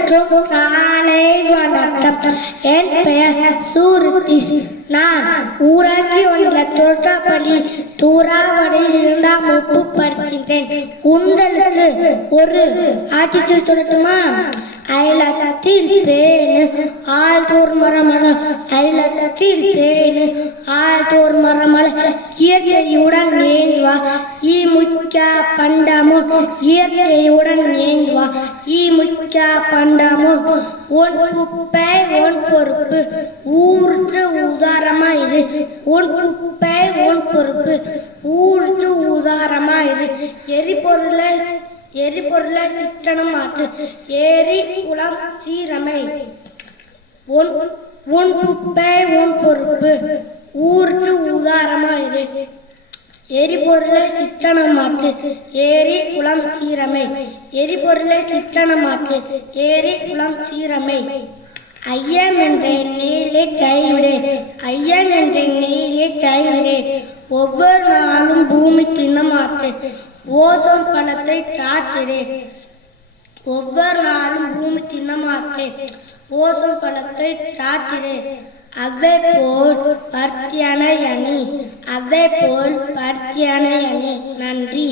என்றும் நானே வணக்கம். என் பெயர் சூருத்தி. நான் ஊராட்சி ஒன்றிய தொட்டாப்பள்ளி தூராவடியில் இரண்டாம் வகுப்பு படிக்கின்றேன். உங்களுக்கு ஒரு ஆட்சி சொல்லட்டுமா? அயலத்தில் பேணு. ஆழ்தோர் மரமலம் அயலத்தில் பேணு. ஆழ்தோர் மரமலம் இயற்கையுடன் ஏந்துவா ஈ முச்சா பண்டாமோ இயற்கையுடன் ஏங்குவா. ஈ முச்சா பண்டாமோ உன் குப்பை உன் பொறுப்பு. ஊருக்கு உதாரமா இரு. உன் குப்பை உன் பொறுப்பு. ஊருக்கு உதாரமா இரு. எரிபொருளை எரிபொருளை சிக்கனம் மாற்று. ஏரி குளம் சீரமை. உன் உன் குப்பை உன் பொறுப்பு. ஊருக்கு உதாரமா இரு. எரிபொருளை சிக்கனமாக்கு ஏரி குளம் சீரமை. எரிபொருளை சிக்கனமாக்கு ஏரி குளம் சீரமை. ஐயன் என்ற நீலே கைவிடு ஐயன் என்ற நீலே கைவிடு ஒவ்வொரு நாளும் பூமி தினமாக்கு ஓசோன் பழத்தை காத்திரு ஒவ்வொரு நாளும் பூமி தினமாக்கு ஓசோன் பழத்தை காத்திரு அவை போல் பர்த்தியான அணி அவை போல் பர்த்தியான அணி நன்றி.